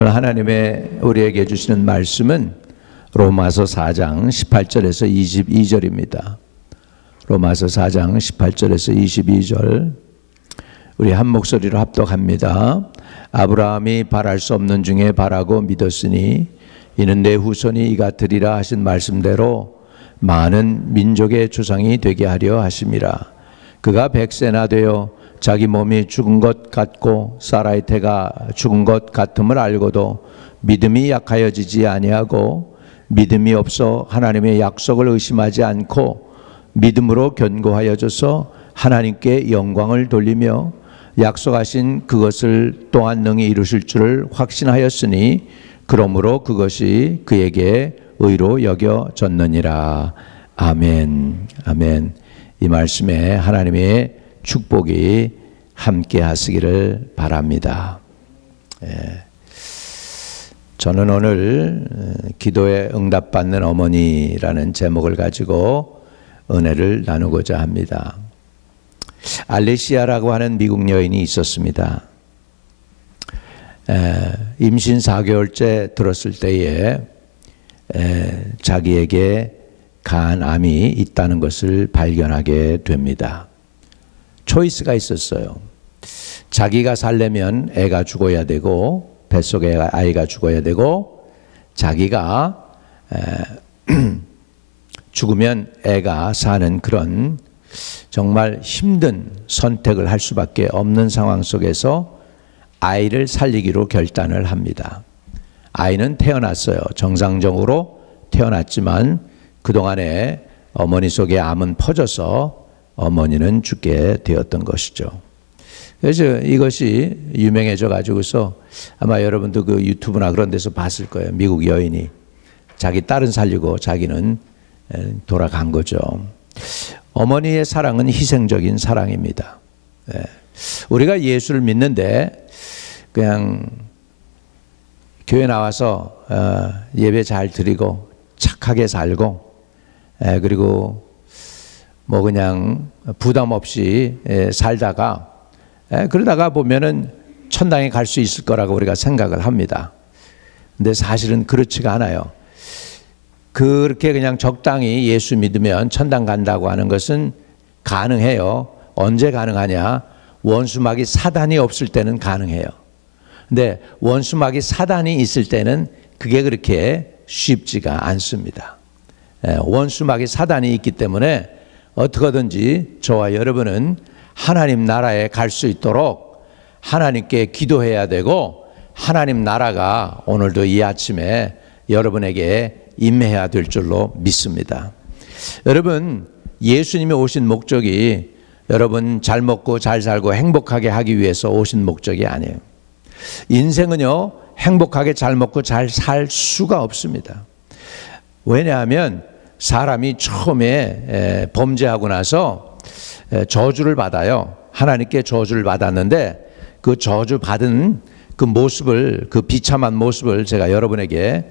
하나님의 우리에게 주시는 말씀은 로마서 4장 18절에서 22절입니다. 로마서 4장 18절에서 22절 우리 한 목소리로 합독합니다. 아브라함이 바랄 수 없는 중에 바라고 믿었으니 이는 내 후손이 이같으리라 하신 말씀대로 많은 민족의 조상이 되게 하려 하심이라. 그가 100세나 되어 자기 몸이 죽은 것 같고 사라의 태가 죽은 것 같음을 알고도 믿음이 약하여지지 아니하고 믿음이 없어 하나님의 약속을 의심하지 않고 믿음으로 견고하여져서 하나님께 영광을 돌리며 약속하신 그것을 또한 능히 이루실 줄을 확신하였으니 그러므로 그것이 그에게 의로 여겨졌느니라. 아멘. 아멘. 이 말씀에 하나님의 축복이 함께 하시기를 바랍니다. 저는 오늘 기도에 응답받는 어머니라는 제목을 가지고 은혜를 나누고자 합니다. 알레시아라고 하는 미국 여인이 있었습니다. 임신 4개월째 들었을 때에 자기에게 간암이 있다는 것을 발견하게 됩니다. 초이스가 있었어요. 자기가 살려면 애가 죽어야 되고 뱃속에 아이가 죽어야 되고 자기가 죽으면 애가 사는 그런 정말 힘든 선택을 할 수밖에 없는 상황 속에서 아이를 살리기로 결단을 합니다. 아이는 태어났어요. 정상적으로 태어났지만 그동안에 어머니 속에 암은 퍼져서 어머니는 죽게 되었던 것이죠. 그래서 이것이 유명해져 가지고서 아마 여러분도 그 유튜브나 그런 데서 봤을 거예요. 미국 여인이 자기 딸은 살리고 자기는 돌아간 거죠. 어머니의 사랑은 희생적인 사랑입니다. 우리가 예수를 믿는데 그냥 교회 나와서 예배 잘 드리고 착하게 살고 그리고 뭐 그냥 부담 없이 살다가 그러다가 보면은 천당에 갈 수 있을 거라고 우리가 생각을 합니다. 근데 사실은 그렇지가 않아요. 그렇게 그냥 적당히 예수 믿으면 천당 간다고 하는 것은 가능해요. 언제 가능하냐? 원수마귀 사단이 없을 때는 가능해요. 근데 원수마귀 사단이 있을 때는 그게 그렇게 쉽지가 않습니다. 원수마귀 사단이 있기 때문에 어떻게든지 저와 여러분은 하나님 나라에 갈 수 있도록 하나님께 기도해야 되고 하나님 나라가 오늘도 이 아침에 여러분에게 임해야 될 줄로 믿습니다. 여러분, 예수님이 오신 목적이 여러분 잘 먹고 잘 살고 행복하게 하기 위해서 오신 목적이 아니에요. 인생은요, 행복하게 잘 먹고 잘 살 수가 없습니다. 왜냐하면 사람이 처음에 범죄하고 나서 저주를 받아요. 하나님께 저주를 받았는데 그 저주 받은 그 모습을, 그 비참한 모습을 제가 여러분에게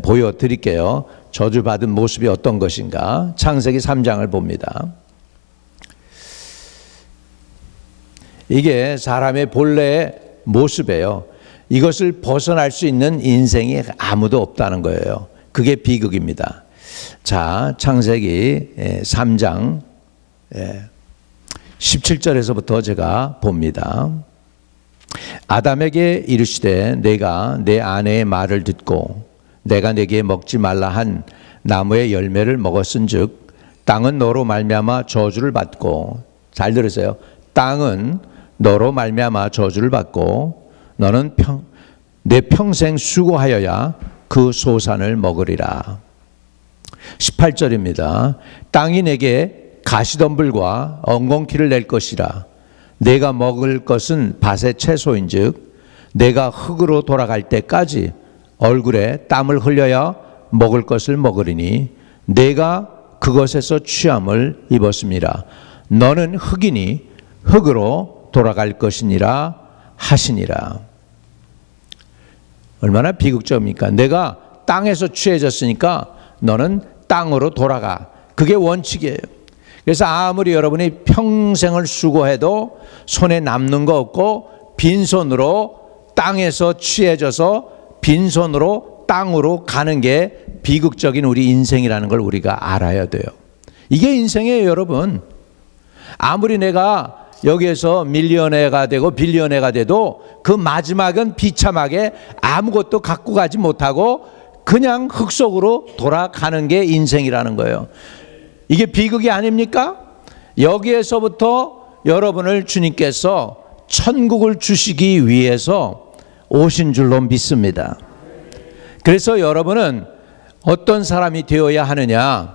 보여드릴게요. 저주 받은 모습이 어떤 것인가? 창세기 3장을 봅니다. 이게 사람의 본래의 모습이에요. 이것을 벗어날 수 있는 인생이 아무도 없다는 거예요. 그게 비극입니다. 자, 창세기 3장 17절에서부터 제가 봅니다. 아담에게 이르시되 내가 내 아내의 말을 듣고 내가 내게 먹지 말라 한 나무의 열매를 먹었은즉 땅은 너로 말미암아 저주를 받고, 잘 들으세요. 땅은 너로 말미암아 저주를 받고 너는 내 평생 수고하여야 그 소산을 먹으리라. 18절입니다. 땅이 내게 가시덤불과 엉겅퀴를 낼 것이라. 내가 먹을 것은 밭의 채소인즉 내가 흙으로 돌아갈 때까지 얼굴에 땀을 흘려야 먹을 것을 먹으리니 내가 그것에서 취함을 입었습니다. 너는 흙이니 흙으로 돌아갈 것이니라 하시니라. 얼마나 비극적입니까? 내가 땅에서 취해졌으니까 너는 땅으로 돌아가. 그게 원칙이에요. 그래서 아무리 여러분이 평생을 수고해도 손에 남는 거 없고 빈손으로 땅에서 취해져서 빈손으로 땅으로 가는 게 비극적인 우리 인생이라는 걸 우리가 알아야 돼요. 이게 인생이에요, 여러분. 아무리 내가 여기에서 밀리언어가 되고 빌리언어가 돼도 그 마지막은 비참하게 아무것도 갖고 가지 못하고 그냥 흙 속으로 돌아가는 게 인생이라는 거예요. 이게 비극이 아닙니까? 여기에서부터 여러분을 주님께서 천국을 주시기 위해서 오신 줄로 믿습니다. 그래서 여러분은 어떤 사람이 되어야 하느냐?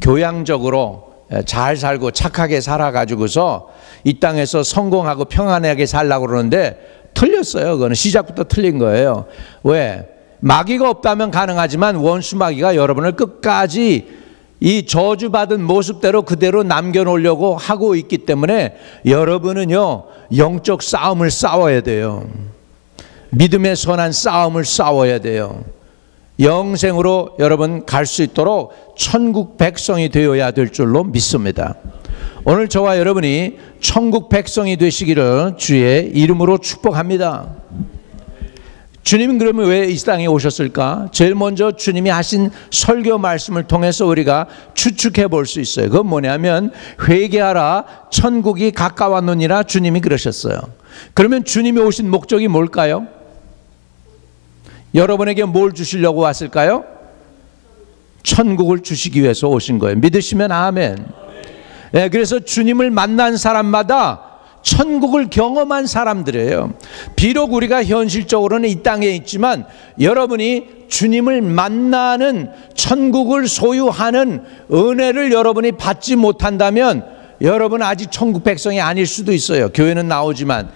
교양적으로 잘 살고 착하게 살아가지고서 이 땅에서 성공하고 평안하게 살려고 그러는데 틀렸어요. 그거는 시작부터 틀린 거예요. 왜? 마귀가 없다면 가능하지만 원수 마귀가 여러분을 끝까지 이 저주받은 모습대로 그대로 남겨놓으려고 하고 있기 때문에 여러분은요, 영적 싸움을 싸워야 돼요. 믿음의 선한 싸움을 싸워야 돼요. 영생으로 여러분 갈 수 있도록 천국 백성이 되어야 될 줄로 믿습니다. 오늘 저와 여러분이 천국 백성이 되시기를 주의 이름으로 축복합니다. 주님은 그러면 왜 이 땅에 오셨을까? 제일 먼저 주님이 하신 설교 말씀을 통해서 우리가 추측해 볼 수 있어요. 그건 뭐냐면 회개하라 천국이 가까웠느니라 주님이 그러셨어요. 그러면 주님이 오신 목적이 뭘까요? 여러분에게 뭘 주시려고 왔을까요? 천국을 주시기 위해서 오신 거예요. 믿으시면 아멘. 네, 그래서 주님을 만난 사람마다 천국을 경험한 사람들이에요. 비록 우리가 현실적으로는 이 땅에 있지만 여러분이 주님을 만나는 천국을 소유하는 은혜를 여러분이 받지 못한다면 여러분은 아직 천국 백성이 아닐 수도 있어요. 교회는 나오지만.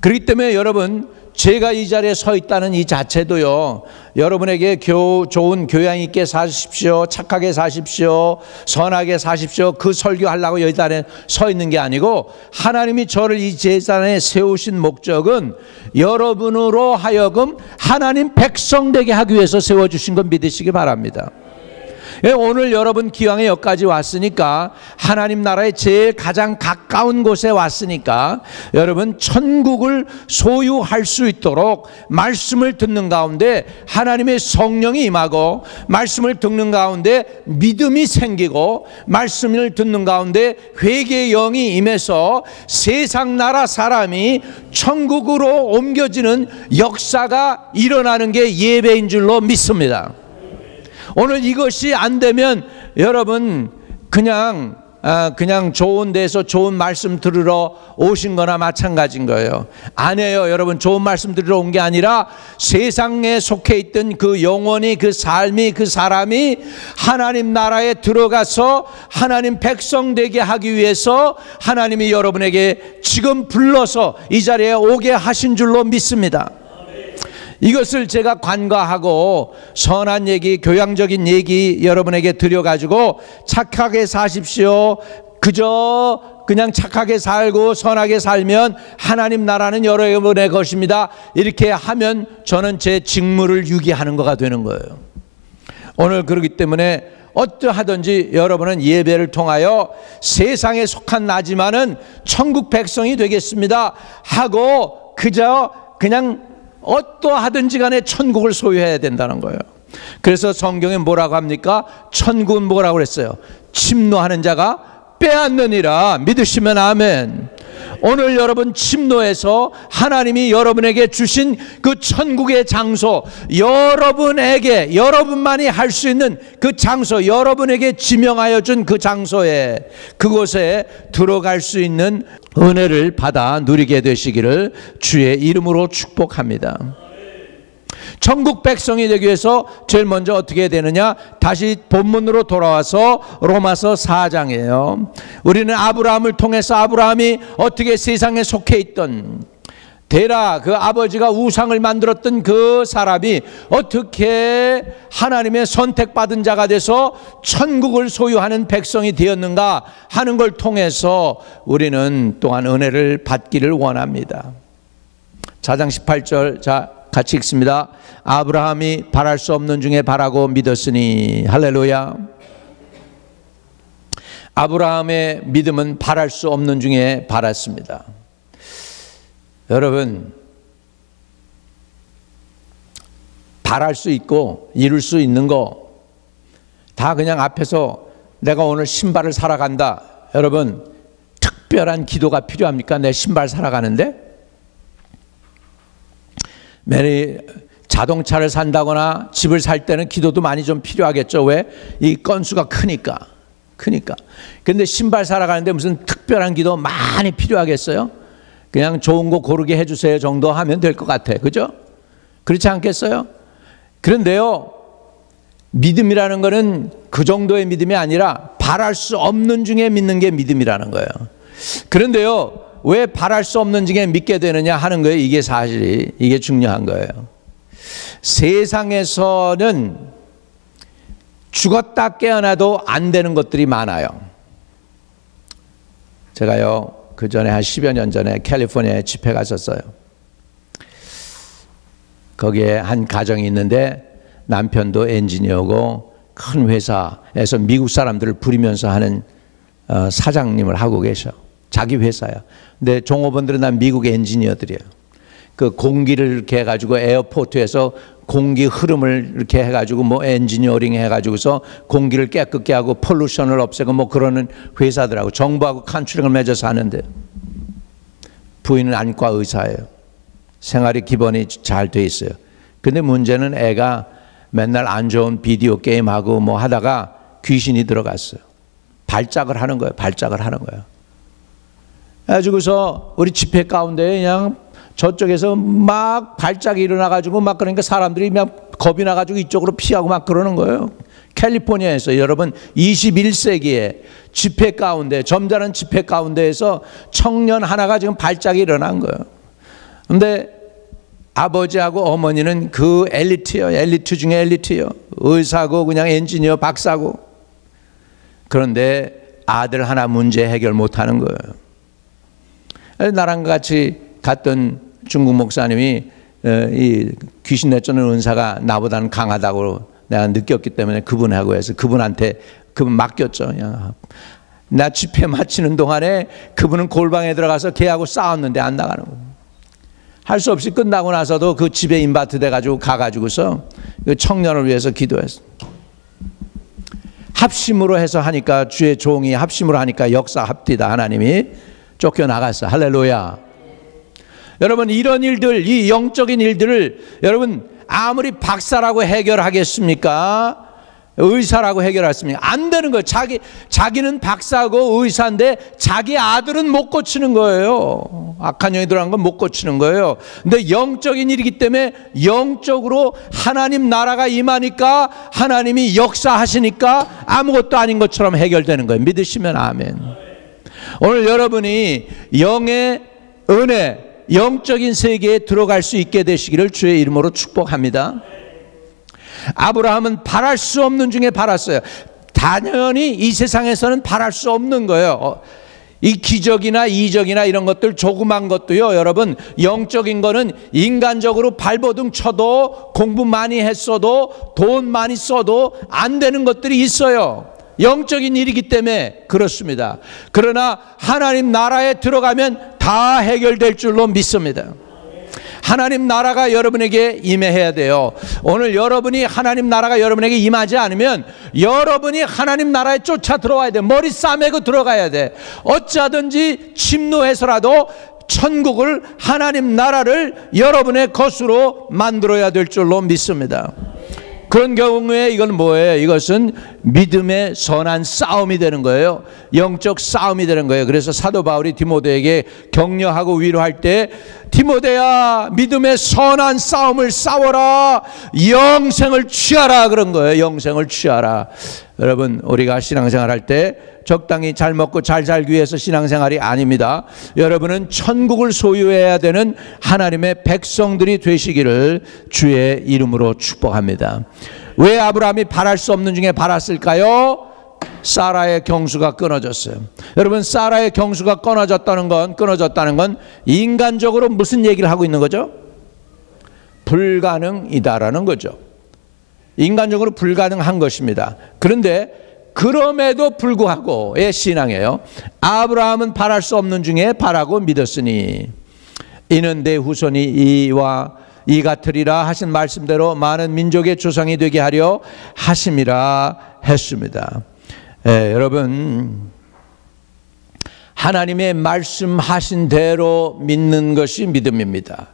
그렇기 때문에 여러분, 제가 이 자리에 서 있다는 이 자체도요, 여러분에게 좋은 교양 있게 사십시오, 착하게 사십시오, 선하게 사십시오, 그 설교하려고 여기 자리에 서 있는 게 아니고 하나님이 저를 이 제자리에 세우신 목적은 여러분으로 하여금 하나님 백성 되게 하기 위해서 세워주신 건 믿으시기 바랍니다. 오늘 여러분 기왕에 여기까지 왔으니까, 하나님 나라의 제일 가장 가까운 곳에 왔으니까 여러분 천국을 소유할 수 있도록 말씀을 듣는 가운데 하나님의 성령이 임하고, 말씀을 듣는 가운데 믿음이 생기고, 말씀을 듣는 가운데 회개의 영이 임해서 세상 나라 사람이 천국으로 옮겨지는 역사가 일어나는 게 예배인 줄로 믿습니다. 오늘 이것이 안 되면 여러분 그냥 좋은 데서 좋은 말씀 들으러 오신 거나 마찬가지인 거예요. 아니에요. 여러분, 좋은 말씀 들으러 온 게 아니라 세상에 속해 있던 그 영혼이, 그 삶이, 그 사람이 하나님 나라에 들어가서 하나님 백성 되게 하기 위해서 하나님이 여러분에게 지금 불러서 이 자리에 오게 하신 줄로 믿습니다. 이것을 제가 간과하고 선한 얘기, 교양적인 얘기 여러분에게 드려가지고 착하게 사십시오, 그냥 착하게 살고 선하게 살면 하나님 나라는 여러분의 것입니다, 이렇게 하면 저는 제 직무를 유기하는 거가 되는 거예요. 오늘 그렇기 때문에 어떠하든지 여러분은 예배를 통하여 세상에 속한 나지만은 천국 백성이 되겠습니다 하고 그냥 어떠하든지 간에 천국을 소유해야 된다는 거예요. 그래서 성경에 뭐라고 합니까? 천국은 뭐라고 그랬어요? 침노하는 자가 빼앗느니라. 믿으시면 아멘. 오늘 여러분 침노해서 하나님이 여러분에게 주신 그 천국의 장소, 여러분에게, 여러분만이 할 수 있는 그 장소, 여러분에게 지명하여 준 그 장소에, 그곳에 들어갈 수 있는 은혜를 받아 누리게 되시기를 주의 이름으로 축복합니다. 천국 백성이 되기 위해서 제일 먼저 어떻게 해야 되느냐? 다시 본문으로 돌아와서 로마서 4장이에요. 우리는 아브라함을 통해서 아브라함이 어떻게 세상에 속해 있던 데라, 그 아버지가 우상을 만들었던 그 사람이 어떻게 하나님의 선택받은 자가 돼서 천국을 소유하는 백성이 되었는가 하는 걸 통해서 우리는 또한 은혜를 받기를 원합니다. 4장 18절, 자 같이 읽습니다. 아브라함이 바랄 수 없는 중에 바라고 믿었으니. 할렐루야. 아브라함의 믿음은 바랄 수 없는 중에 바랐습니다. 여러분, 바랄 수 있고 이룰 수 있는 거 다 그냥 앞에서 내가 오늘 신발을 사러 간다. 여러분, 특별한 기도가 필요합니까? 내 신발 사러 가는데? 매일 자동차를 산다거나 집을 살 때는 기도도 많이 좀 필요하겠죠. 왜? 이 건수가 크니까. 근데 신발 사러 가는데 무슨 특별한 기도 많이 필요하겠어요? 그냥 좋은 거 고르게 해주세요 정도 하면 될 것 같아. 그죠? 그렇지 않겠어요? 그런데요, 믿음이라는 거는 그 정도의 믿음이 아니라 바랄 수 없는 중에 믿는 게 믿음이라는 거예요. 그런데요, 왜 바랄 수 없는 중에 믿게 되느냐 하는 거예요. 이게 사실이, 이게 중요한 거예요. 세상에서는 죽었다 깨어나도 안 되는 것들이 많아요. 제가요, 그 전에 한 10여 년 전에 캘리포니아에 집회 갔었어요. 거기에 한 가정이 있는데 남편도 엔지니어고 큰 회사에서 미국 사람들을 부리면서 하는 사장님을 하고 계셔. 자기 회사야. 근데 종업원들은 다 미국 엔지니어들이에요. 그 공기를 이렇게 해가지고 에어포트에서 공기 흐름을 이렇게 해가지고 뭐 엔지니어링 해가지고서 공기를 깨끗게 하고 폴루션을 없애고 뭐 그러는 회사들하고 정부하고 컨트랙을 맺어서 하는데, 부인은 안과 의사예요. 생활이 기본이 잘 돼 있어요. 근데 문제는 애가 맨날 안 좋은 비디오 게임하고 뭐 하다가 귀신이 들어갔어요. 발작을 하는 거예요. 그래가지고서 우리 집회 가운데 그냥 저쪽에서 막 발작이 일어나가지고 막 그러니까 사람들이 그냥 겁이 나가지고 이쪽으로 피하고 막 그러는 거예요. 캘리포니아에서 여러분 21세기에 집회 가운데, 점잖은 집회 가운데에서 청년 하나가 지금 발작이 일어난 거예요. 근데 아버지하고 어머니는 그 엘리트요. 엘리트 중에 엘리트요. 의사고 그냥 엔지니어 박사고. 그런데 아들 하나 문제 해결 못하는 거예요. 나랑 같이 갔던 중국 목사님이 이 귀신 내쫓는 은사가 나보다는 강하다고 내가 느꼈기 때문에 그분하고 해서 그분 맡겼죠. 그냥. 나 집회 마치는 동안에 그분은 골방에 들어가서 걔하고 싸웠는데 안 나가는 거예요. 할 수 없이 끝나고 나서도 그 집에 인바트 돼가지고 가가지고서 그 청년을 위해서 기도했어. 합심으로 해서 하니까, 주의 종이 합심으로 하니까 역사합디다. 하나님이 쫓겨나갔어. 할렐루야. 여러분, 이런 일들, 이 영적인 일들을 여러분 아무리 박사라고 해결하겠습니까? 의사라고 해결했습니까? 안 되는 거예요. 자기는 박사고 의사인데 자기 아들은 못 고치는 거예요. 악한 영이 들어간 건 못 고치는 거예요. 근데 영적인 일이기 때문에 영적으로 하나님 나라가 임하니까, 하나님이 역사하시니까 아무것도 아닌 것처럼 해결되는 거예요. 믿으시면 아멘. 오늘 여러분이 영의 은혜, 영적인 세계에 들어갈 수 있게 되시기를 주의 이름으로 축복합니다. 아브라함은 바랄 수 없는 중에 바랐어요. 당연히 이 세상에서는 바랄 수 없는 거예요. 이 기적이나 이적이나 이런 것들, 조그만 것도요, 여러분, 영적인 거는 인간적으로 발버둥 쳐도, 공부 많이 했어도, 돈 많이 써도 안 되는 것들이 있어요. 영적인 일이기 때문에 그렇습니다. 그러나 하나님 나라에 들어가면 다 해결될 줄로 믿습니다. 하나님 나라가 여러분에게 임해야 돼요. 오늘 여러분이 하나님 나라가 여러분에게 임하지 않으면 여러분이 하나님 나라에 쫓아 들어와야 돼. 머리 싸매고 들어가야 돼. 어찌하든지 침노해서라도 천국을, 하나님 나라를 여러분의 것으로 만들어야 될 줄로 믿습니다. 그런 경우에 이건 뭐예요? 이것은 믿음의 선한 싸움이 되는 거예요. 영적 싸움이 되는 거예요. 그래서 사도 바울이 디모데에게 격려하고 위로할 때, 디모데야, 믿음의 선한 싸움을 싸워라, 영생을 취하라, 그런 거예요. 영생을 취하라. 여러분, 우리가 신앙생활 할 때 적당히 잘 먹고 잘 살기 위해서 신앙생활이 아닙니다. 여러분은 천국을 소유해야 되는 하나님의 백성들이 되시기를 주의 이름으로 축복합니다. 왜 아브라함이 바랄 수 없는 중에 바랐을까요? 사라의 경수가 끊어졌어요. 여러분, 사라의 경수가 끊어졌다는 건 인간적으로 무슨 얘기를 하고 있는 거죠? 불가능이다라는 거죠. 인간적으로 불가능한 것입니다. 그런데 그럼에도 불구하고의 신앙이에요. 아브라함은 바랄 수 없는 중에 바라고 믿었으니 이는 내 후손이 이와 이 같으리라 하신 말씀대로 많은 민족의 조상이 되게 하려 하심이라 했습니다. 여러분, 하나님의 말씀하신 대로 믿는 것이 믿음입니다.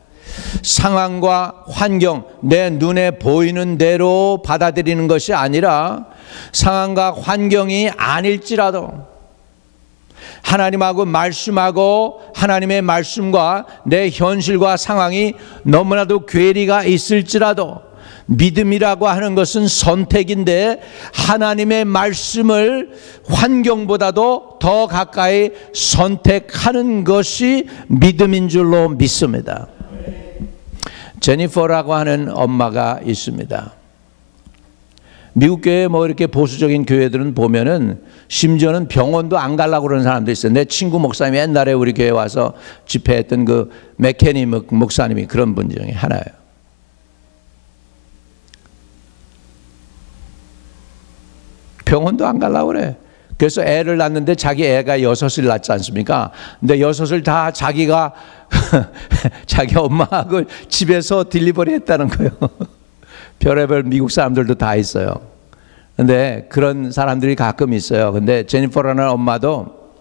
상황과 환경, 내 눈에 보이는 대로 받아들이는 것이 아니라 상황과 환경이 아닐지라도 하나님하고 말씀하고 하나님의 말씀과 내 현실과 상황이 너무나도 괴리가 있을지라도 믿음이라고 하는 것은 선택인데 하나님의 말씀을 환경보다도 더 가까이 선택하는 것이 믿음인 줄로 믿습니다. 제니퍼라고 하는 엄마가 있습니다. 미국 교회 뭐 이렇게 보수적인 교회들은 보면은 심지어는 병원도 안 가려고 그러는 사람도 있어요. 내 친구 목사님이 옛날에 우리 교회 와서 집회했던 그 맥케니 목사님이 그런 분 중에 하나예요. 병원도 안 가려고 그래. 그래서 애를 낳는데 자기 애가 6을 낳지 않습니까? 근데 6을 다 자기가 자기 엄마하고 집에서 딜리버리 했다는 거예요. 별의별 미국 사람들도 다 있어요. 근데 그런 사람들이 가끔 있어요. 근데 제니퍼라는 엄마도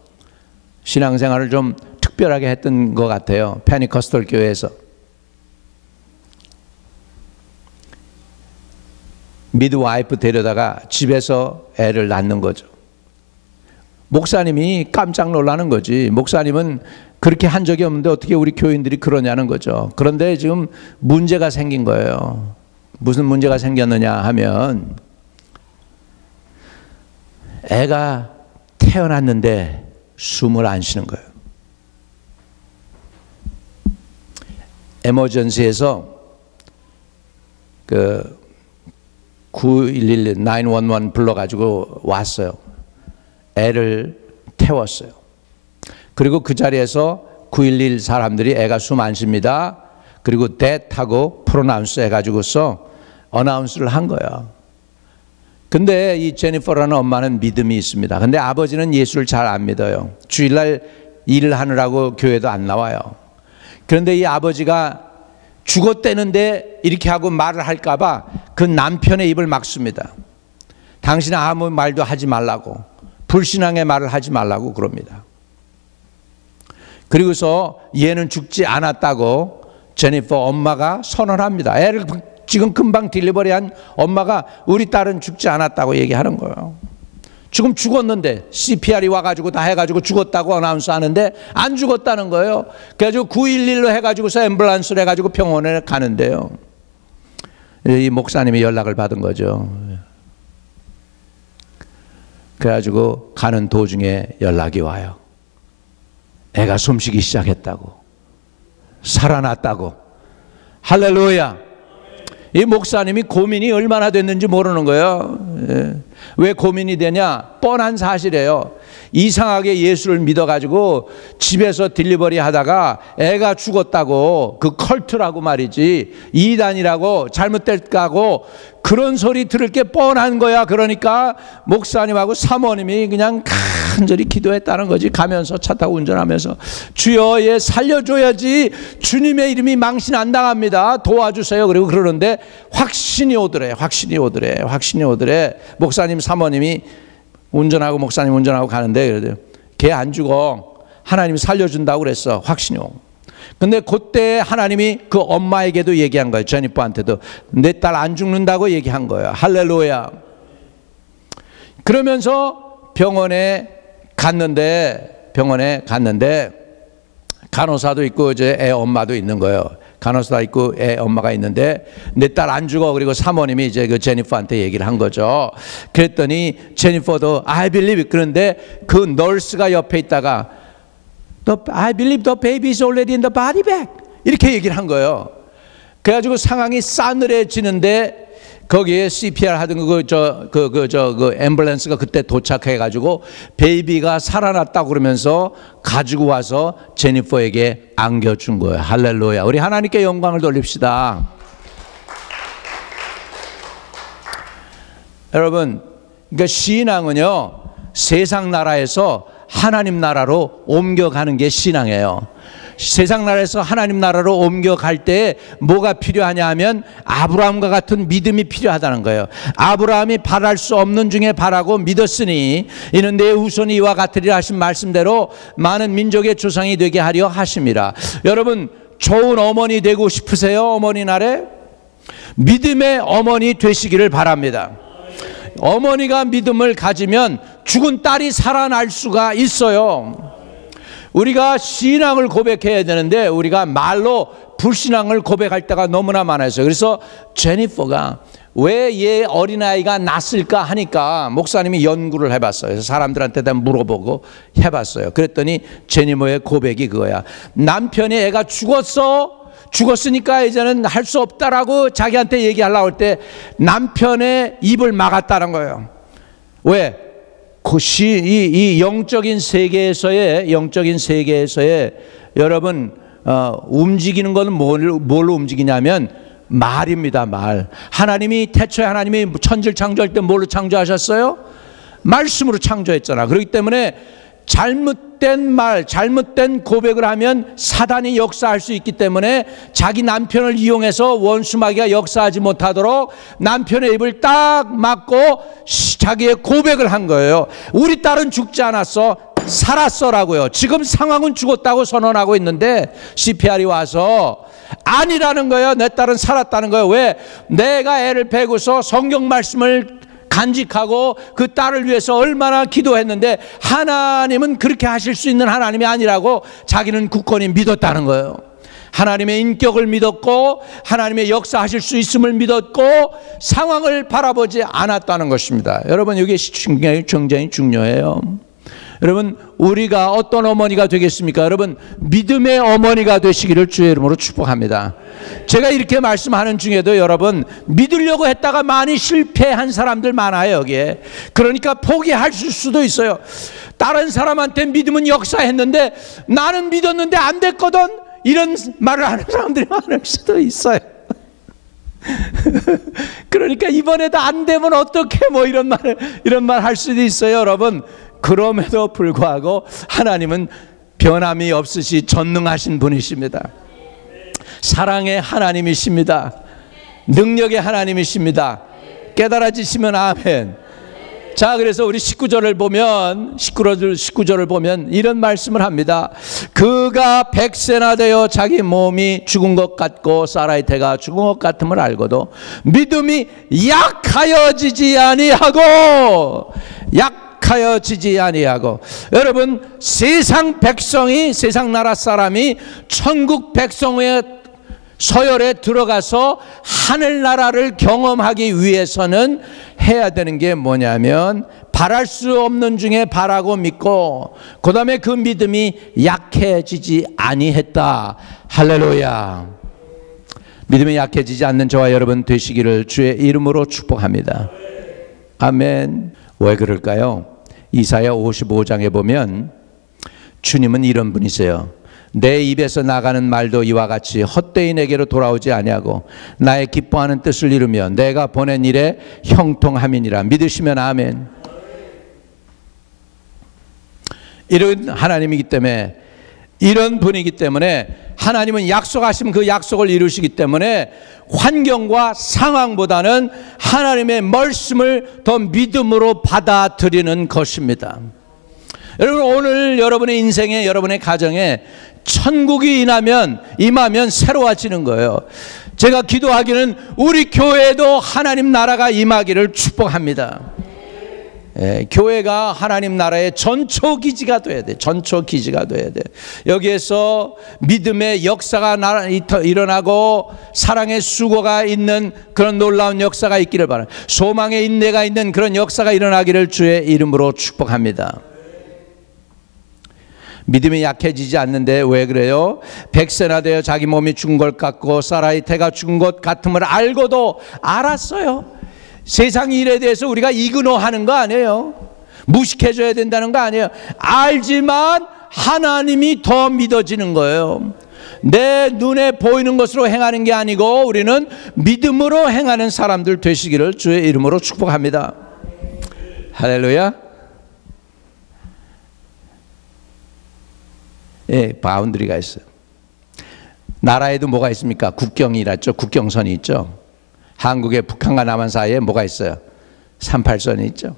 신앙생활을 좀 특별하게 했던 것 같아요. 페니커스털 교회에서. 미드와이프 데려다가 집에서 애를 낳는 거죠. 목사님이 깜짝 놀라는 거지. 목사님은 그렇게 한 적이 없는데 어떻게 우리 교인들이 그러냐는 거죠. 그런데 지금 문제가 생긴 거예요. 무슨 문제가 생겼느냐 하면 애가 태어났는데 숨을 안 쉬는 거예요. 에머전시에서 그 911 911 불러가지고 왔어요. 애를 태웠어요. 그리고 그 자리에서 911 사람들이 애가 숨 안 쉽니다. 그리고 데트하고 프로나운스 해가지고서 어나운스를 한 거예요. 근데 이 제니퍼라는 엄마는 믿음이 있습니다. 근데 아버지는 예수를 잘 안 믿어요. 주일날 일을 하느라고 교회도 안 나와요. 그런데 이 아버지가 죽었다는데 이렇게 하고 말을 할까봐 그 남편의 입을 막습니다. 당신은 아무 말도 하지 말라고, 불신앙의 말을 하지 말라고 그럽니다. 그리고서 얘는 죽지 않았다고 제니퍼 엄마가 선언합니다. 애를 지금 금방 딜리버리한 엄마가 우리 딸은 죽지 않았다고 얘기하는 거예요. 지금 죽었는데 CPR이 와가지고 다 해가지고 죽었다고 어나운스 하는데 안 죽었다는 거예요. 그래가지고 911로 해가지고서 앰뷸런스를 해가지고 병원에 가는데요. 이 목사님이 연락을 받은 거죠. 그래가지고 가는 도중에 연락이 와요. 애가 숨쉬기 시작했다고, 살아났다고. 할렐루야. 이 목사님이 고민이 얼마나 됐는지 모르는 거예요. 왜 고민이 되냐? 뻔한 사실이에요. 이상하게 예수를 믿어가지고 집에서 딜리버리 하다가 애가 죽었다고, 그 컬트라고 말이지, 이단이라고 잘못됐다고 그런 소리 들을 게 뻔한 거야. 그러니까 목사님하고 사모님이 그냥 간절히 기도했다는 거지. 가면서 차 타고 운전하면서 주여, 얘 살려줘야지, 주님의 이름이 망신 안 당합니다, 도와주세요. 그리고 그러는데 확신이 오더래. 목사님 사모님이 운전하고 목사님 운전하고 가는데 그래도 걔 안 죽어, 하나님이 살려준다고 그랬어. 확신이 오고. 근데 그때 하나님이 그 엄마에게도 얘기한 거예요. 제니퍼한테도 내 딸 안 죽는다고 얘기한 거예요. 할렐루야. 그러면서 병원에 갔는데 간호사도 있고 이제 애 엄마도 있는 거예요. 간호사 있고 애 엄마가 있는데 내 딸 안 죽어. 그리고 사모님이 이제 그 제니퍼한테 얘기를 한 거죠. 그랬더니 제니퍼도 I believe. 그런데 그 널스가 옆에 있다가 I believe the baby is already in the body bag. 이렇게 얘기를 한 거예요. 그래가지고 상황이 싸늘해지는데 거기에 CPR 하던 그 앰뷸런스가 그때 도착해가지고 베이비가 살아났다고 그러면서 가지고 와서 제니퍼에게 안겨준 거예요. 할렐루야. 우리 하나님께 영광을 돌립시다. 여러분, 그러니까 신앙은요, 세상 나라에서 하나님 나라로 옮겨가는 게 신앙이에요. 세상 나라에서 하나님 나라로 옮겨갈 때 뭐가 필요하냐 하면 아브라함과 같은 믿음이 필요하다는 거예요. 아브라함이 바랄 수 없는 중에 바라고 믿었으니 이는 내 후손이 이와 같으리라 하신 말씀대로 많은 민족의 조상이 되게 하려 하심이라. 여러분, 좋은 어머니 되고 싶으세요? 어머니 날에? 믿음의 어머니 되시기를 바랍니다. 어머니가 믿음을 가지면 죽은 딸이 살아날 수가 있어요. 우리가 신앙을 고백해야 되는데 우리가 말로 불신앙을 고백할 때가 너무나 많아요. 그래서 제니퍼가 왜 얘 어린아이가 낳았을까 하니까 목사님이 연구를 해봤어요. 그래서 사람들한테 다 물어보고 해봤어요. 그랬더니 제니퍼의 고백이 그거야. 남편이 애가 죽었으니까 이제는 할 수 없다라고 자기한테 얘기하려고 할 때 남편의 입을 막았다는 거예요. 왜? 이 영적인 세계에서의 여러분 움직이는 것은 뭘로 움직이냐면 말입니다. 말. 하나님이 태초에 하나님이 천지를 창조할 때 뭘로 창조하셨어요? 말씀으로 창조했잖아. 그렇기 때문에 잘못된 말, 잘못된 고백을 하면 사단이 역사할 수 있기 때문에 자기 남편을 이용해서 원수마귀가 역사하지 못하도록 남편의 입을 딱 막고 자기의 고백을 한 거예요. 우리 딸은 죽지 않았어, 살았어라고요. 지금 상황은 죽었다고 선언하고 있는데 CPR이 와서 아니라는 거예요. 내 딸은 살았다는 거예요. 왜? 내가 애를 베고서 성경 말씀을 간직하고 그 딸을 위해서 얼마나 기도했는데 하나님은 그렇게 하실 수 있는 하나님이 아니라고 자기는 굳건히 믿었다는 거예요. 하나님의 인격을 믿었고 하나님의 역사하실 수 있음을 믿었고 상황을 바라보지 않았다는 것입니다. 여러분, 이게 굉장히 중요해요. 여러분, 우리가 어떤 어머니가 되겠습니까? 여러분, 믿음의 어머니가 되시기를 주의 이름으로 축복합니다. 제가 이렇게 말씀하는 중에도 여러분, 믿으려고 했다가 많이 실패한 사람들 많아요, 여기에. 그러니까 포기할 수도 있어요. 다른 사람한테 믿음은 역사했는데 나는 믿었는데 안 됐거든, 이런 말을 하는 사람들이 많을 수도 있어요. 그러니까 이번에도 안 되면 어떻게 이런 말 할 수도 있어요. 여러분, 그럼에도 불구하고 하나님은 변함이 없으시 전능하신 분이십니다. 사랑의 하나님이십니다. 능력의 하나님이십니다. 깨달아지시면 아멘. 자, 그래서 우리 19절을 보면 이런 말씀을 합니다. 그가 100세나 되어 자기 몸이 죽은 것 같고 사라의 태가 죽은 것 같음을 알고도 믿음이 약하여지지 아니하고 여러분, 세상 백성이, 세상 나라 사람이 천국 백성의 서열에 들어가서 하늘나라를 경험하기 위해서는 해야 되는 게 뭐냐면 바랄 수 없는 중에 바라고 믿고 그 다음에 그 믿음이 약해지지 아니했다. 할렐루야. 믿음이 약해지지 않는 저와 여러분 되시기를 주의 이름으로 축복합니다. 아멘. 왜 그럴까요? 이사야 55장에 보면 주님은 이런 분이세요. 내 입에서 나가는 말도 이와 같이 헛되이 내게로 돌아오지 아니하고 나의 기뻐하는 뜻을 이루며 내가 보낸 일에 형통함이니라. 믿으시면 아멘. 이런 하나님이기 때문에, 이런 분이기 때문에 하나님은 약속하시면 그 약속을 이루시기 때문에 환경과 상황보다는 하나님의 말씀을 더 믿음으로 받아들이는 것입니다. 여러분, 오늘 여러분의 인생에, 여러분의 가정에 천국이 임하면 새로워지는 거예요. 제가 기도하기는 우리 교회도 하나님 나라가 임하기를 축복합니다. 교회가 하나님 나라의 전초기지가 돼야 돼. 전초기지가 돼야 돼. 여기에서 믿음의 역사가 일어나고 사랑의 수고가 있는 그런 놀라운 역사가 있기를 바랍니다. 소망의 인내가 있는 그런 역사가 일어나기를 주의 이름으로 축복합니다. 믿음이 약해지지 않는데 왜 그래요? 100세나 되어 자기 몸이 죽은 것 같고 사라의 태가 죽은 것 같음을 알고도 알았어요. 세상 일에 대해서 우리가 이그노하는 거 아니에요. 무식해져야 된다는 거 아니에요. 알지만 하나님이 더 믿어지는 거예요. 내 눈에 보이는 것으로 행하는 게 아니고 우리는 믿음으로 행하는 사람들 되시기를 주의 이름으로 축복합니다. 할렐루야. 바운드리가 있어요. 나라에도 뭐가 있습니까? 국경이라죠. 국경선이 있죠. 한국의 북한과 남한 사이에 뭐가 있어요? 38선이 있죠.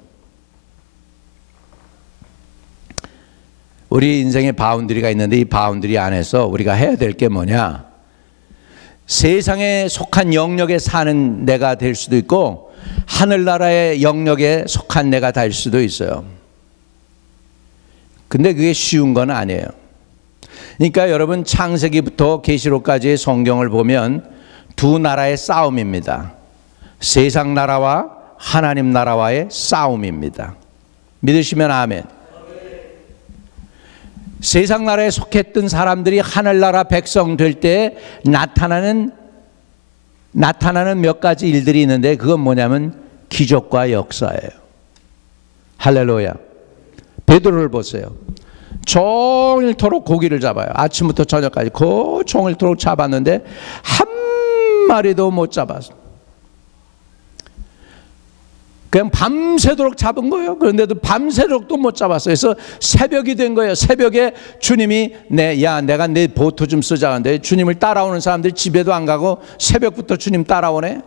우리 인생에 바운드리가 있는데 이 바운드리 안에서 우리가 해야 될 게 뭐냐? 세상에 속한 영역에 사는 내가 될 수도 있고 하늘나라의 영역에 속한 내가 될 수도 있어요. 근데 그게 쉬운 건 아니에요. 그러니까 여러분 창세기부터 계시록까지의 성경을 보면 두 나라의 싸움입니다. 세상 나라와 하나님 나라와의 싸움입니다. 믿으시면 아멘. 세상 나라에 속했던 사람들이 하늘나라 백성 될 때 나타나는 몇 가지 일들이 있는데 그건 뭐냐면 기적과 역사예요. 할렐루야. 베드로를 보세요. 종일토록 고기를 잡아요. 아침부터 저녁까지 그 종일토록 잡았는데 한 마리도 못 잡았어. 그냥 밤새도록 잡은 거예요. 그런데도 밤새도록도 못 잡았어요. 그래서 새벽이 된 거예요. 새벽에 주님이 내가 내 보트 좀 쓰자 하는데 주님을 따라오는 사람들이 집에도 안 가고 새벽부터 주님 따라오네.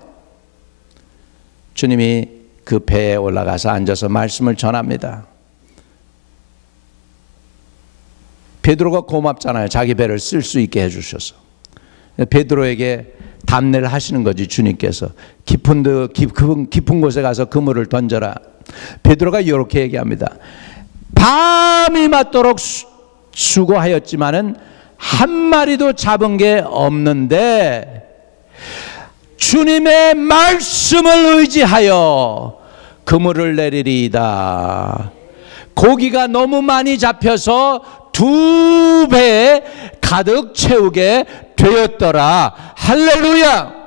주님이 그 배에 올라가서 앉아서 말씀을 전합니다. 베드로가 고맙잖아요. 자기 배를 쓸 수 있게 해주셔서. 베드로에게 답례를 하시는 거지 주님께서. 깊은 곳에 가서 그물을 던져라. 베드로가 이렇게 얘기합니다. 밤이 맞도록 수고하였지만은 한 마리도 잡은 게 없는데 주님의 말씀을 의지하여 그물을 내리리이다. 고기가 너무 많이 잡혀서 2배 가득 채우게 되었더라. 할렐루야.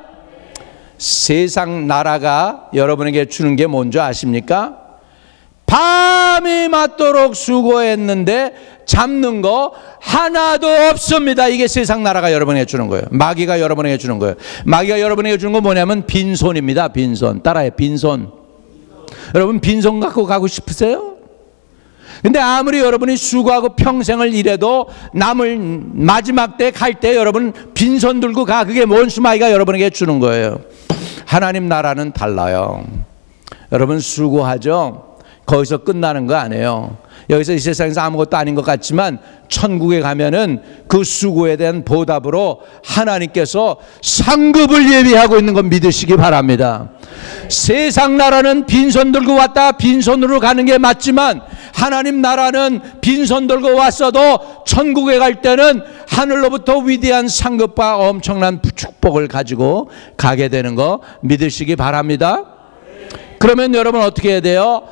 세상 나라가 여러분에게 주는 게 뭔지 아십니까? 밤이 맞도록 수고했는데 잡는 거 하나도 없습니다. 이게 세상 나라가 여러분에게 주는 거예요. 마귀가 여러분에게 주는 거예요. 마귀가 여러분에게 주는 건 뭐냐면 빈손입니다. 빈손. 따라해. 빈손. 여러분 빈손 갖고 가고 싶으세요? 근데 아무리 여러분이 수고하고 평생을 일해도 남을 마지막 때 갈 때 여러분 빈손 들고 가. 그게 원수마귀가 여러분에게 주는 거예요. 하나님 나라는 달라요. 여러분 수고하죠. 거기서 끝나는 거 아니에요. 여기서 이 세상에서 아무것도 아닌 것 같지만 천국에 가면은 그 수고에 대한 보답으로 하나님께서 상급을 예비하고 있는 건 믿으시기 바랍니다. 세상 나라는 빈손 들고 왔다 빈손으로 가는 게 맞지만 하나님 나라는 빈손 들고 왔어도 천국에 갈 때는 하늘로부터 위대한 상급과 엄청난 축복을 가지고 가게 되는 거 믿으시기 바랍니다. 그러면 여러분 어떻게 해야 돼요?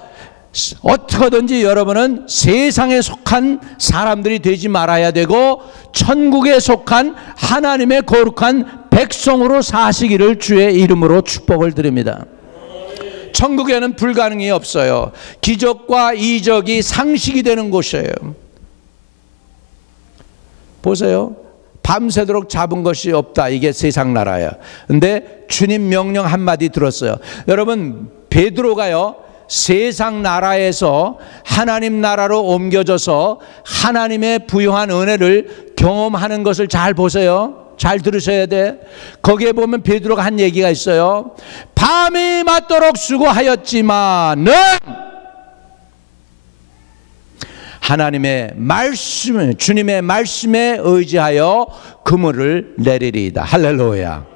어떻게든지 여러분은 세상에 속한 사람들이 되지 말아야 되고 천국에 속한 하나님의 거룩한 백성으로 사시기를 주의 이름으로 축복을 드립니다. 천국에는 불가능이 없어요. 기적과 이적이 상식이 되는 곳이에요. 보세요. 밤새도록 잡은 것이 없다. 이게 세상 나라예요. 근데 주님 명령 한마디 들었어요. 여러분 베드로가요 세상 나라에서 하나님 나라로 옮겨져서 하나님의 부유한 은혜를 경험하는 것을 잘 보세요. 잘 들으셔야 돼. 거기에 보면 베드로가 한 얘기가 있어요. 밤이 맞도록 수고하였지만은 하나님의 말씀, 주님의 말씀에 의지하여 그물을 내리리이다. 할렐루야.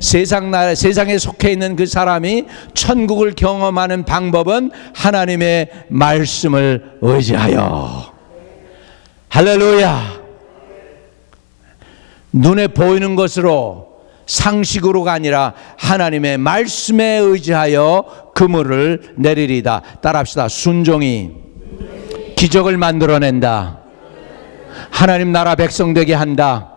세상에 속해 있는 그 사람이 천국을 경험하는 방법은 하나님의 말씀을 의지하여. 할렐루야. 눈에 보이는 것으로 상식으로가 아니라 하나님의 말씀에 의지하여 그물을 내리리다. 따라합시다. 순종이 기적을 만들어낸다. 하나님 나라 백성 되게 한다.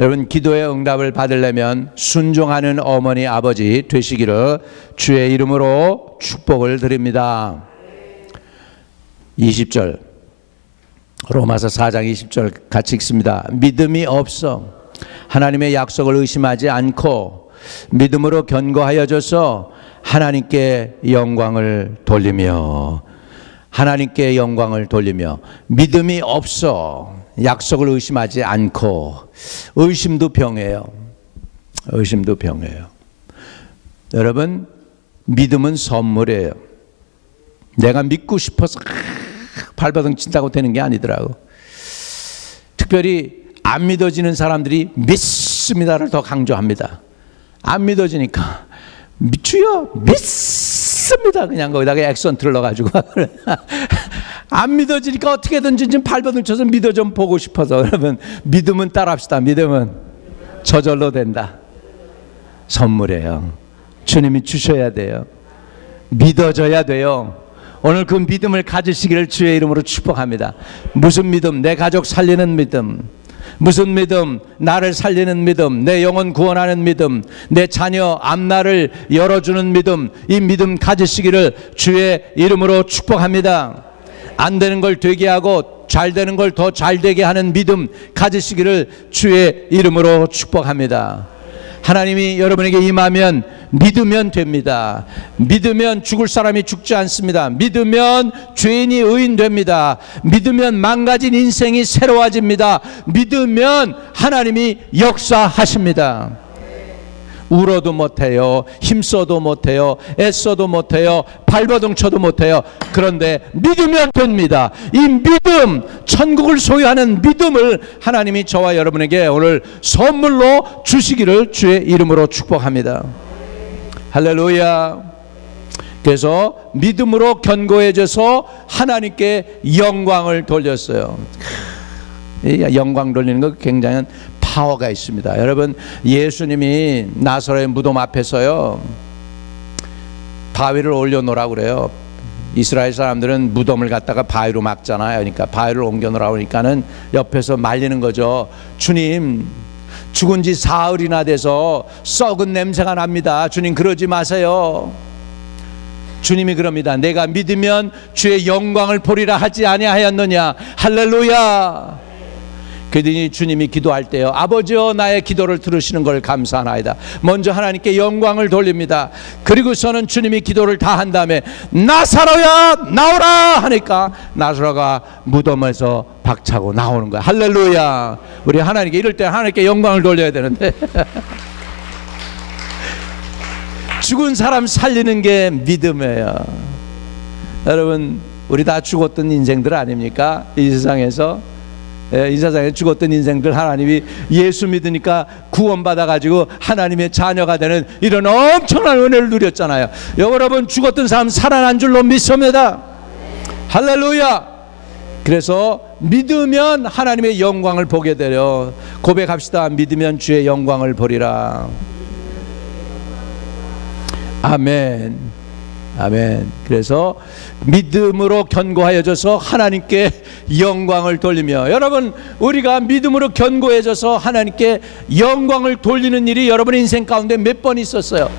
여러분 기도의 응답을 받으려면 순종하는 어머니 아버지 되시기를 주의 이름으로 축복을 드립니다. 20절 로마서 4장 20절 같이 읽습니다. 믿음이 없어 하나님의 약속을 의심하지 않고 믿음으로 견고하여져서 하나님께 영광을 돌리며 믿음이 없어 약속을 의심하지 않고, 의심도 병이에요. 의심도 병이에요. 여러분, 믿음은 선물이에요. 내가 믿고 싶어서 발버둥 친다고 되는 게 아니더라고. 특별히 안 믿어지는 사람들이 믿습니다를 더 강조합니다. 안 믿어지니까 주여 믿습니다, 그냥 거기다가 액센트를 넣어가지고 안 믿어지니까 어떻게든지 좀 발버둥 쳐서 믿어 좀 보고 싶어서. 여러분, 믿음은 따라합시다. 믿음은 저절로 된다. 선물이에요. 주님이 주셔야 돼요. 믿어져야 돼요. 오늘 그 믿음을 가지시기를 주의 이름으로 축복합니다. 무슨 믿음? 내 가족 살리는 믿음. 무슨 믿음? 나를 살리는 믿음, 내 영혼 구원하는 믿음, 내 자녀 앞날을 열어주는 믿음. 이 믿음 가지시기를 주의 이름으로 축복합니다. 안 되는 걸 되게 하고 잘 되는 걸 더 잘 되게 하는 믿음 가지시기를 주의 이름으로 축복합니다. 하나님이 여러분에게 임하면 믿으면 됩니다. 믿으면 죽을 사람이 죽지 않습니다. 믿으면 죄인이 의인 됩니다. 믿으면 망가진 인생이 새로워집니다. 믿으면 하나님이 역사하십니다. 울어도 못해요. 힘써도 못해요. 애써도 못해요. 발버둥 쳐도 못해요. 그런데 믿으면 됩니다. 이 믿음, 천국을 소유하는 믿음을 하나님이 저와 여러분에게 오늘 선물로 주시기를 주의 이름으로 축복합니다. 할렐루야. 그래서 믿음으로 견고해져서 하나님께 영광을 돌렸어요. 영광 돌리는 거 굉장한 파워가 있습니다. 여러분, 예수님이 나사로의 무덤 앞에서요, 바위를 올려놓으라고 그래요. 이스라엘 사람들은 무덤을 갖다가 바위로 막잖아요. 그러니까 바위를 옮겨놓으라고 하니까는 옆에서 말리는 거죠. 주님, 죽은 지 사흘이나 돼서 썩은 냄새가 납니다. 주님, 그러지 마세요. 주님이 그럽니다. 내가 믿으면 주의 영광을 보리라 하지 아니하였느냐. 할렐루야. 그러더니 주님이 기도할 때요, 아버지여, 나의 기도를 들으시는 걸 감사하나이다. 먼저 하나님께 영광을 돌립니다. 그리고서는 주님이 기도를 다 한 다음에 나사로야 나오라 하니까 나사로가 무덤에서 박차고 나오는 거야. 할렐루야. 우리 하나님께 이럴 때 하나님께 영광을 돌려야 되는데 죽은 사람 살리는 게 믿음이에요. 여러분, 우리 다 죽었던 인생들 아닙니까? 이 세상에서. 이 세상에 죽었던 인생들 하나님이 예수 믿으니까 구원받아가지고 하나님의 자녀가 되는 이런 엄청난 은혜를 누렸잖아요. 여러분, 죽었던 사람 살아난 줄로 믿습니다. 할렐루야. 그래서 믿으면 하나님의 영광을 보게 되려. 고백합시다. 믿으면 주의 영광을 보리라. 아멘. 아멘. 그래서 믿음으로 견고하여져서 하나님께 영광을 돌리며, 여러분, 우리가 믿음으로 견고해져서 하나님께 영광을 돌리는 일이 여러분의 인생 가운데 몇 번 있었어요?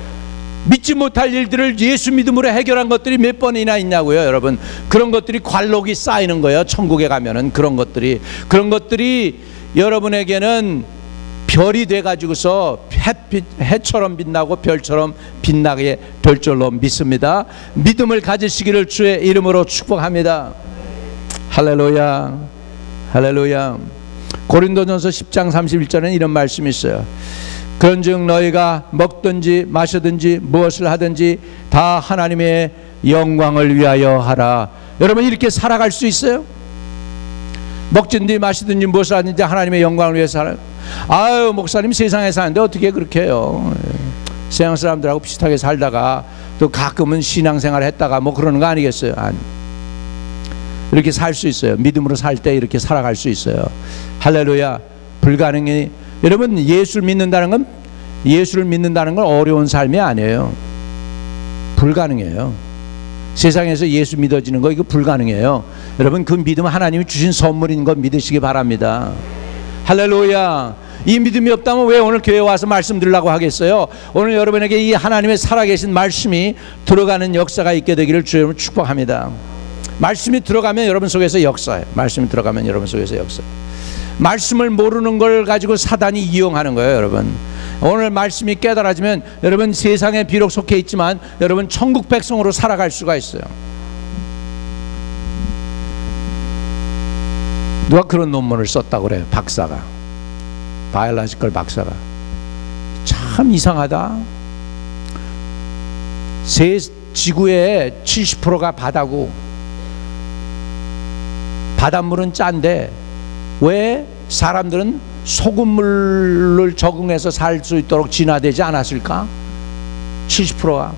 믿지 못할 일들을 예수 믿음으로 해결한 것들이 몇 번이나 있냐고요. 여러분, 그런 것들이 관록이 쌓이는 거예요. 천국에 가면은 그런 것들이 여러분에게는 별이 돼가지고서 해처럼 빛나고 별처럼 빛나게 될 줄로 믿습니다. 믿음을 가지시기를 주의 이름으로 축복합니다. 할렐루야. 할렐루야. 고린도전서 10장 31절에는 이런 말씀이 있어요. 그런즉 너희가 먹든지 마시든지 무엇을 하든지 다 하나님의 영광을 위하여 하라. 여러분, 이렇게 살아갈 수 있어요? 먹든지 마시든지 무엇을 하든지 하나님의 영광을 위해서 살아요. 아유, 목사님 세상에 사는데 어떻게 그렇게 해요? 세상 사람들하고 비슷하게 살다가 또 가끔은 신앙생활 했다가 뭐 그러는 거 아니겠어요? 아니. 이렇게 살 수 있어요. 믿음으로 살 때 이렇게 살아갈 수 있어요. 할렐루야. 불가능해. 여러분, 예수를 믿는다는 건 어려운 삶이 아니에요. 불가능해요. 세상에서 예수 믿어지는 거 이거 불가능해요. 여러분, 그 믿음은 하나님이 주신 선물인 거 믿으시기 바랍니다. 할렐루야. 이 믿음이 없다면 왜 오늘 교회 와서 말씀드리려고 하겠어요? 오늘 여러분에게 이 하나님의 살아계신 말씀이 들어가는 역사가 있게 되기를 주님을 축복합니다. 말씀이 들어가면 여러분 속에서 역사예요. 말씀이 들어가면 여러분 속에서 역사예요. 말씀을 모르는 걸 가지고 사단이 이용하는 거예요. 여러분, 오늘 말씀이 깨달아지면 여러분 세상에 비록 속해 있지만 여러분 천국 백성으로 살아갈 수가 있어요. 누가 그런 논문을 썼다고 그래요? 박사가, 바이올로지컬 박사가. 참 이상하다. 지구의 70%가 바다고, 바닷물은 짠데 왜 사람들은 소금물을 적응해서 살 수 있도록 진화되지 않았을까? 70%가.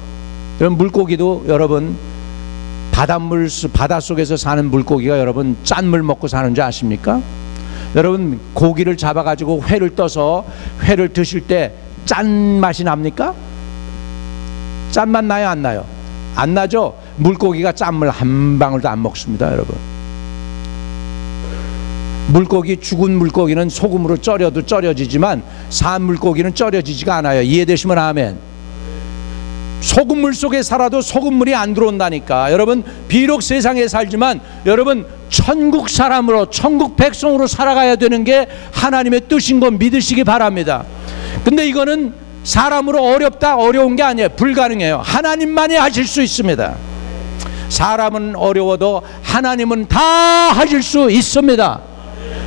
여러분, 물고기도 여러분, 바다 속에서 사는 물고기가 여러분 짠물 먹고 사는 줄 아십니까? 여러분, 고기를 잡아가지고 회를 떠서 회를 드실 때 짠맛이 납니까? 짠맛 나요, 안 나요? 안 나죠? 물고기가 짠물 한 방울도 안 먹습니다, 여러분. 물고기, 죽은 물고기는 소금으로 쪄려도 쪄려지지만 산 물고기는 쪄려지지가 않아요. 이해되시면 아멘. 소금물 속에 살아도 소금물이 안 들어온다니까. 여러분, 비록 세상에 살지만 여러분, 천국 사람으로, 천국 백성으로 살아가야 되는 게 하나님의 뜻인 거 믿으시기 바랍니다. 근데 이거는 사람으로 어려운 게 아니에요. 불가능해요. 하나님만이 하실 수 있습니다. 사람은 어려워도 하나님은 다 하실 수 있습니다.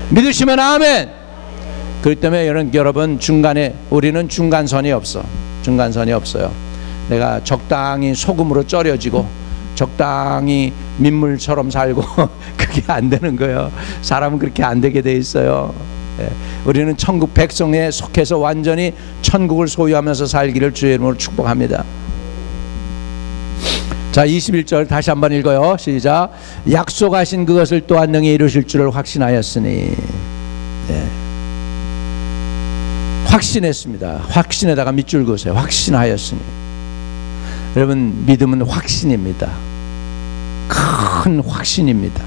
믿으시면 아멘. 그렇기 때문에 여러분, 우리는 중간선이 없어. 중간선이 없어요. 내가 적당히 소금으로 쪄려지고 적당히 민물처럼 살고 그게 안 되는 거예요. 사람은 그렇게 안 되게 돼 있어요. 우리는 천국 백성에 속해서 완전히 천국을 소유하면서 살기를 주의 이름으로 축복합니다. 자, 21절 다시 한번 읽어요. 시작. 약속하신 그것을 또한 능히 이루실 줄을 확신하였으니. 네. 확신했습니다. 확신에다가 밑줄 그으세요. 확신하였으니. 여러분, 믿음은 확신입니다. 큰 확신입니다.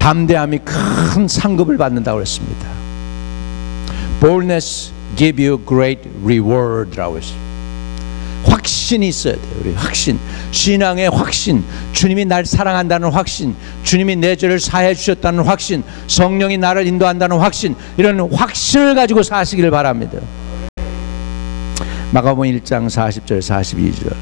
담대함이 큰 상급을 받는다고 했습니다. Boldness give you great reward라고 했습니다. 확신이 있어야 돼요. 우리 확신, 신앙의 확신, 주님이 날 사랑한다는 확신, 주님이 내 죄를 사해 주셨다는 확신, 성령이 나를 인도한다는 확신, 이런 확신을 가지고 사시기를 바랍니다. 마가복음 1장 40절 42절.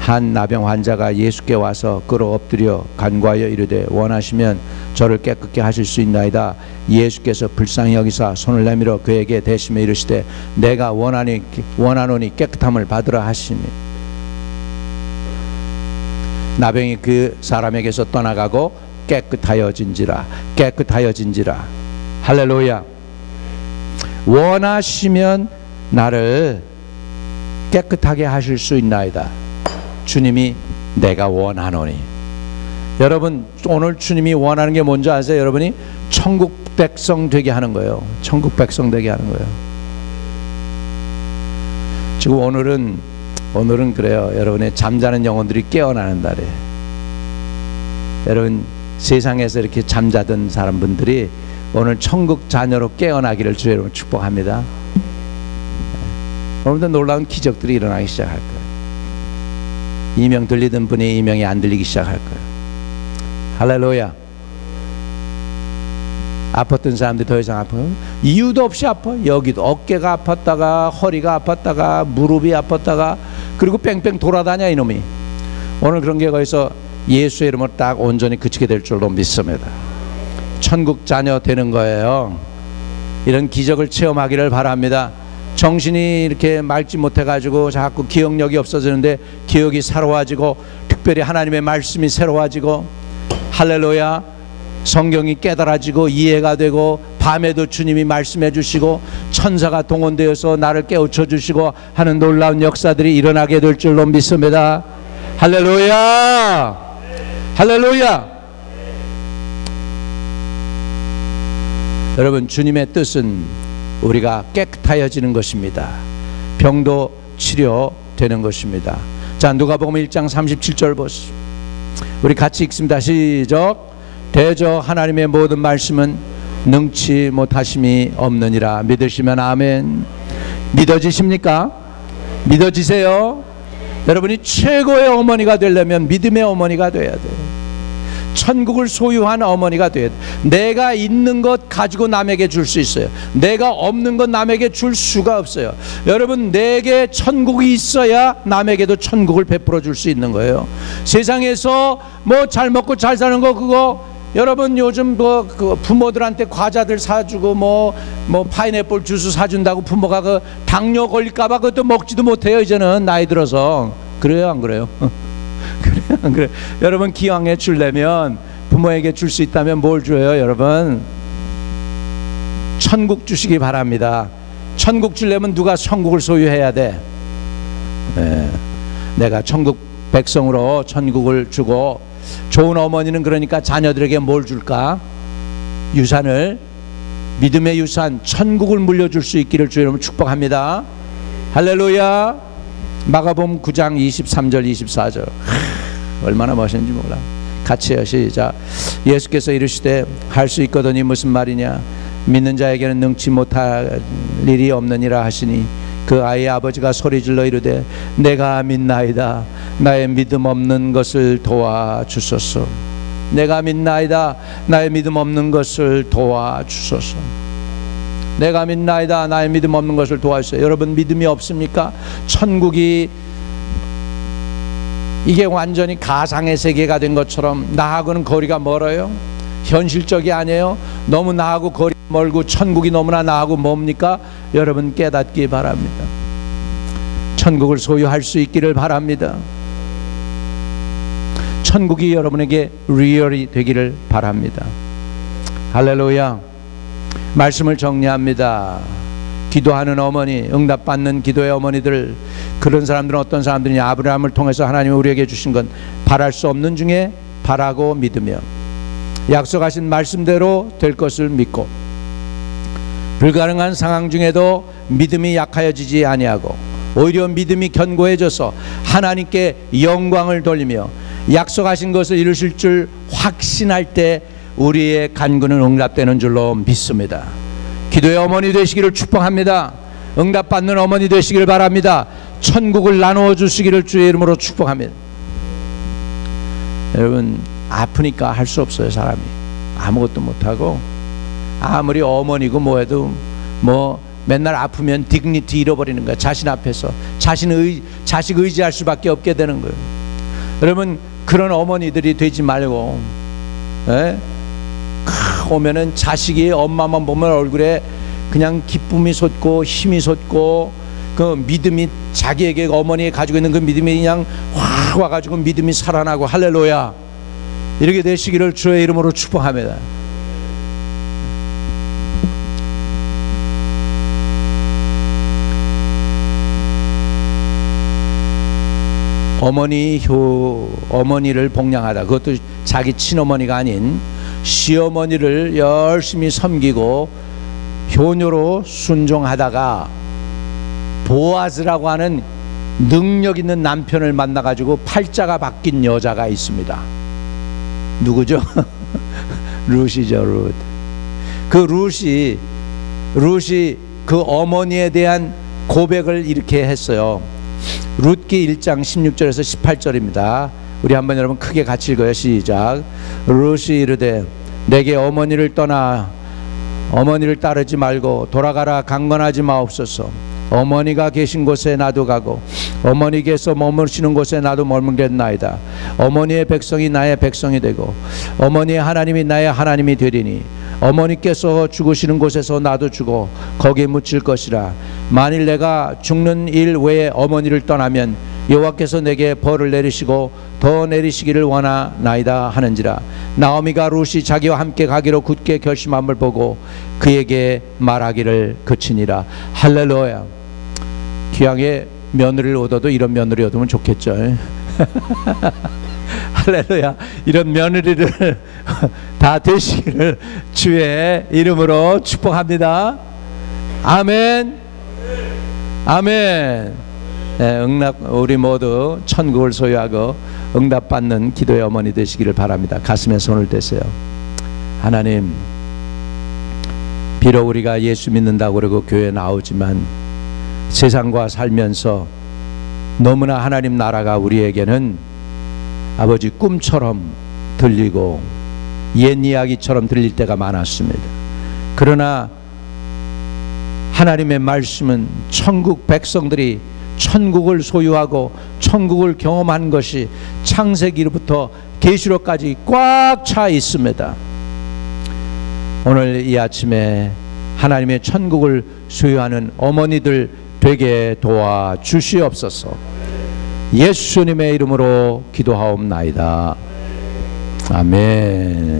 한 나병 환자가 예수께 와서 끌어 엎드려 간구하여 이르되 원하시면 저를 깨끗게 하실 수 있나이다. 예수께서 불쌍히 여기사 손을 내밀어 그에게 대시며 이르시되 내가 원하노니 깨끗함을 받으라 하시니. 나병이 그 사람에게서 떠나가고 깨끗하여진지라. 할렐루야. 원하시면 나를 깨끗하게 하실 수 있나이다. 주님이 내가 원하노니. 여러분, 오늘 주님이 원하는 게 뭔지 아세요? 여러분이 천국 백성 되게 하는 거예요. 천국 백성 되게 하는 거예요. 지금 오늘은 그래요. 여러분의 잠자는 영혼들이 깨어나는 날에, 여러분 세상에서 이렇게 잠자던 사람분들이 오늘 천국 자녀로 깨어나기를 주의 이름으로 축복합니다. 오늘도 놀라운 기적들이 일어나기 시작할 거예요. 이명 들리던 분이 이명이 안 들리기 시작할 거예요. 할렐루야. 아팠던 사람들이 더 이상 아파요. 이유도 없이 아파. 여기도 어깨가 아팠다가 허리가 아팠다가 무릎이 아팠다가 그리고 뺑뺑 돌아다녀 이놈이. 오늘 그런 게 거기서 예수의 이름으로 딱 온전히 그치게 될 줄로 믿습니다. 천국 자녀 되는 거예요. 이런 기적을 체험하기를 바랍니다. 정신이 이렇게 맑지 못해가지고 자꾸 기억력이 없어지는데 기억이 새로워지고, 특별히 하나님의 말씀이 새로워지고, 할렐루야, 성경이 깨달아지고 이해가 되고, 밤에도 주님이 말씀해 주시고 천사가 동원되어서 나를 깨우쳐 주시고 하는 놀라운 역사들이 일어나게 될 줄로 믿습니다. 할렐루야, 할렐루야. 여러분, 주님의 뜻은 우리가 깨끗하여지는 것입니다. 병도 치료되는 것입니다. 자, 누가복음 1장 37절 보시죠. 우리 같이 읽습니다. 시작. 대저 하나님의 모든 말씀은 능치 못하심이 없느니라. 믿으시면 아멘. 믿어지십니까? 믿어지세요? 여러분이 최고의 어머니가 되려면 믿음의 어머니가 돼야 돼요. 천국을 소유한 어머니가 돼야 돼. 내가 있는 것 가지고 남에게 줄 수 있어요. 내가 없는 것 남에게 줄 수가 없어요. 여러분, 내게 천국이 있어야 남에게도 천국을 베풀어 줄 수 있는 거예요. 세상에서 뭐 잘 먹고 잘 사는 거 그거 여러분 요즘 그 부모들한테 과자들 사주고 뭐 파인애플 주스 사준다고 부모가 그 당뇨 걸릴까봐 그것도 먹지도 못해요. 이제는 나이 들어서. 그래요, 안 그래요? 그래요, 안 그래요? 여러분 기왕에 주려면 부모에게 줄 수 있다면 뭘 줘요, 여러분? 천국 주시기 바랍니다. 천국 주려면 누가 천국을 소유해야 돼? 내가 천국 백성으로 천국을 주고, 좋은 어머니는 그러니까 자녀들에게 뭘 줄까? 유산을, 믿음의 유산, 천국을 물려줄 수 있기를 주 이름으로 축복합니다. 할렐루야. 마가복음 9장 23절 24절 얼마나 멋있는지 몰라. 같이 해요. 시작. 예수께서 이르시되 할 수 있거든이 무슨 말이냐? 믿는 자에게는 능치 못할 일이 없느니라 하시니 그 아이의 아버지가 소리질러 이르되 내가 믿나이다. 나의 믿음 없는 것을 도와주소서. 내가 믿나이다. 나의 믿음 없는 것을 도와주소서. 내가 믿나이다. 나의 믿음 없는 것을 도와주소서. 여러분 믿음이 없습니까? 천국이 이게 완전히 가상의 세계가 된 것처럼 나하고는 거리가 멀어요. 현실적이 아니에요. 너무 나하고 거리 멀고 천국이 너무나 나하고 멉니까? 여러분 깨닫기 바랍니다. 천국을 소유할 수 있기를 바랍니다. 천국이 여러분에게 리얼이 되기를 바랍니다. 할렐루야. 말씀을 정리합니다. 기도하는 어머니, 응답받는 기도의 어머니들, 그런 사람들은 어떤 사람들이냐? 아브라함을 통해서 하나님이 우리에게 주신 건 바랄 수 없는 중에 바라고 믿으며 약속하신 말씀대로 될 것을 믿고, 불가능한 상황 중에도 믿음이 약하여지지 아니하고 오히려 믿음이 견고해져서 하나님께 영광을 돌리며 약속하신 것을 이루실 줄 확신할 때 우리의 간구는 응답되는 줄로 믿습니다. 기도의 어머니 되시기를 축복합니다. 응답받는 어머니 되시기를 바랍니다. 천국을 나누어 주시기를 주의 이름으로 축복합니다. 여러분 아프니까 할 수 없어요. 사람이 아무것도 못하고 아무리 어머니고 뭐해도 맨날 아프면 디그니티 잃어버리는 거야. 자신 앞에서 자식 의지할 수밖에 없게 되는 거예요. 여러분 그런 어머니들이 되지 말고 오면은 자식이 엄마만 보면 얼굴에 그냥 기쁨이 솟고 힘이 솟고 그 믿음이 자기에게 어머니가 가지고 있는 그 믿음이 그냥 확 와가지고 믿음이 살아나고 할렐루야 이렇게 되시기를 주의 이름으로 축복합니다. 어머니를 복양하다. 그것도 자기 친어머니가 아닌 시어머니를 열심히 섬기고 효녀로 순종하다가 보아즈라고 하는 능력 있는 남편을 만나가지고 팔자가 바뀐 여자가 있습니다. 누구죠? 룻이죠. 룻. 그 룻이 그 어머니에 대한 고백을 이렇게 했어요. 룻기 1장 16절에서 18절입니다. 우리 한번 여러분 크게 같이 읽어요. 시작. 룻이 이르되 내게 어머니를 떠나 어머니를 따르지 말고 돌아가라 강건하지 마옵소서. 어머니가 계신 곳에 나도 가고 어머니께서 머무시는 곳에 나도 머물겠나이다. 어머니의 백성이 나의 백성이 되고 어머니의 하나님이 나의 하나님이 되리니 어머니께서 죽으시는 곳에서 나도 죽어 거기에 묻힐 것이라. 만일 내가 죽는 일 외에 어머니를 떠나면 여호와께서 내게 벌을 내리시고 더 내리시기를 원하나이다 하는지라. 나오미가 룻이 자기와 함께 가기로 굳게 결심함을 보고 그에게 말하기를 그치니라. 할렐루야. 기왕에 며느리를 얻어도 이런 며느리 얻으면 좋겠죠. 할렐루야. 이런 며느리를 다 되시기를 주의 이름으로 축복합니다. 아멘. 아멘. 우리 모두 천국을 소유하고 응답받는 기도의 어머니 되시기를 바랍니다. 가슴에 손을 대세요. 하나님, 비록 우리가 예수 믿는다고 그러고 교회 나오지만 세상과 살면서 너무나 하나님 나라가 우리에게는 아버지 꿈처럼 들리고 옛 이야기처럼 들릴 때가 많았습니다. 그러나 하나님의 말씀은 천국 백성들이 천국을 소유하고 천국을 경험한 것이 창세기로부터 계시록까지 꽉 차 있습니다. 오늘 이 아침에 하나님의 천국을 소유하는 어머니들 되게 도와주시옵소서. 예수님의 이름으로 기도하옵나이다. 아멘.